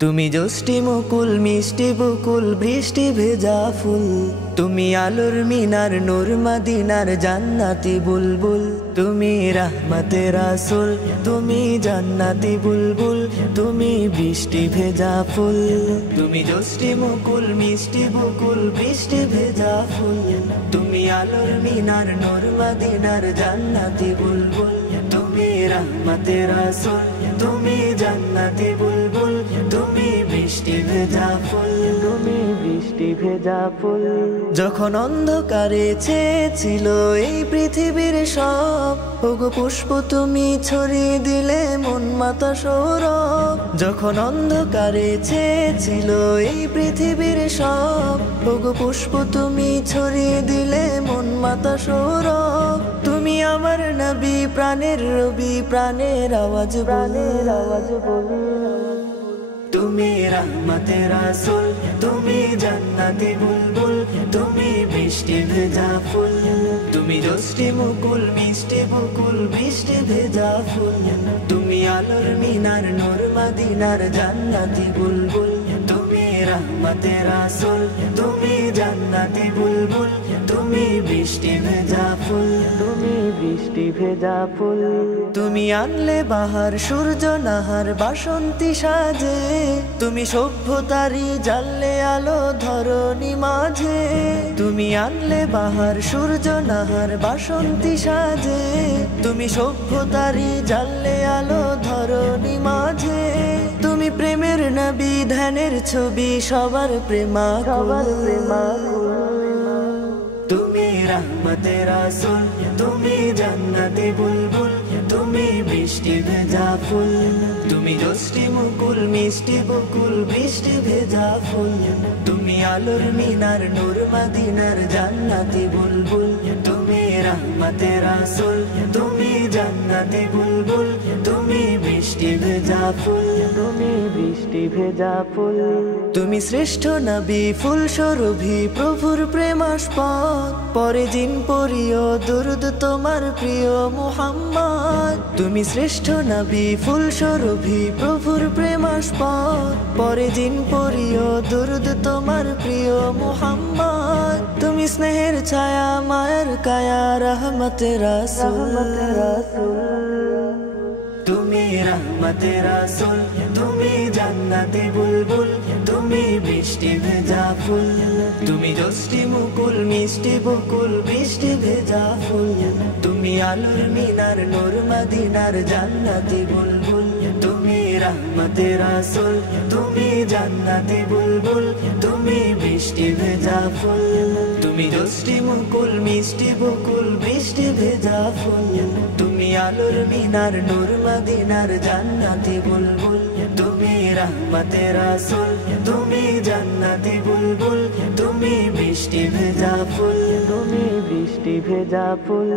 তুমি যষ্টি মুকুল মিষ্টি বকুল বৃষ্টি ভেজা ফুল, তুমি আলোর মিনার নূর মদিনার জান্নাতি বুলবুল। তুমি রহমতে রাসূল, তুমি জান্নাতি বুলবুল, তুমি বৃষ্টি ভেজা ফুল। তুমি যষ্টি মুকুল মিষ্টি বকুল বৃষ্টি ভেজা ফুল, তুমি আলোর মিনার নূর মদিনার জান্নাতি বুলবুল। তুমি রহমতে রাসূল, তুমি জান্নাতি বুলবুল, তুমি বৃষ্টি ভেজা ফুল, তুমি বৃষ্টি ভেজা ফুল। যখন অন্ধকারে ছেয়েছিল এই পৃথিবীর সব, ওগো পুষ্প তুমি ছড়িয়ে দিলে মন মাতা সৌরভ। যখন অন্ধকারে ছেয়েছিল এই পৃথিবীর সব, ওগো পুষ্প তুমি ছড়িয়ে দিলে মন মাতা সৌরভ। তুমি আমার নবী প্রাণের রবি, প্রাণের আওয়াজ বলি। তুমি রহমতে রাসূল, তুমি জান্নাতি বুলবুল, তুমি বৃষ্টি ভেজা ফুল। তুমি যষ্টি মুকুল মিষ্টি বকুল বৃষ্টি ভেজা ফুল, তুমি আলোর মিনার নূর মদিনার জান্নাতি বুলবুল। তুমি রহমতে রাসূল, তুমি জান্নাতি বুলবুল, তুমি বৃষ্টি ভেজা ফুল, তুমি বৃষ্টি ভেজা ফুল। তুমি আনলে বাহার সূর্য নাহার বাসন্তী সাজে, তুমি সভ্যতারি জ্বাললে আলো ধরণী মাঝে। তুমি আনলে বাহার সূর্য নাহার বাসন্তী সাজে, তুমি সভ্যতারি জ্বাললে আলো ধরণী মাঝে। তুমি প্রেমের নবী ধ্যানের ছবি সবার প্রেমাকুল। তুমি রহমতে রাসূল, তুমি জান্নাতি বুলবুল, তুমি বৃষ্টি ভেজা ফুল। তুমি যষ্টি মুকুল মিষ্টি বকুল বৃষ্টি ভেজা ফুল, তুমি আলোর মিনার নূর মদিনার জান্নাতি বুলবুল। তুমি রহমতে রাসূল, তুমি জান্নাতি বুলবুল, তুমি বৃষ্টি ভেজা ফুল, তুমি বৃষ্টি ভেজা ফুল। তুমি শ্রেষ্ঠ নবী ফুল সরভি প্রভুর প্রেমাস্পদ, পরে জিন পরিয় দুরুদ তোমার প্রিয় মুহাম্মদ। তুমি শ্রেষ্ঠ নবী ফুল সরভি প্রভুর প্রেমাস্পদ, পরে জিন পরিয় দুরুদ তোমার প্রিয় মুহাম্মদ। তুমি স্নেহের ছায়া মায়ের কায়া রহমতে রাসূল। তুমি রহমতে রাসূল, তুমি জান্নাতি বুলবুল, তুমি বৃষ্টি ভেজা ফুল। তুমি যষ্টি মুকুল মিষ্টি বকুল বৃষ্টি ভেজা ফুল, তুমি আলোর মিনার নূর মদিনার জান্নাতি বুলবুল। তুমি রহমতে রাসূল, তুমি জান্নাতি বুলবুল, তুমি বৃষ্টি ভেজা ফুল। তুমি যষ্টি মুকুল মিষ্টি বকুল বৃষ্টি ভেজা ফুল, তুমি আলোর মিনার নূর মদিনার জান্নাতি বুলবুল। তুমি রহমতে রাসূল, তুমি জান্নাতি বুলবুল, তুমি বৃষ্টি ভেজা ফুল, তুমি বৃষ্টি ভেজা ফুল।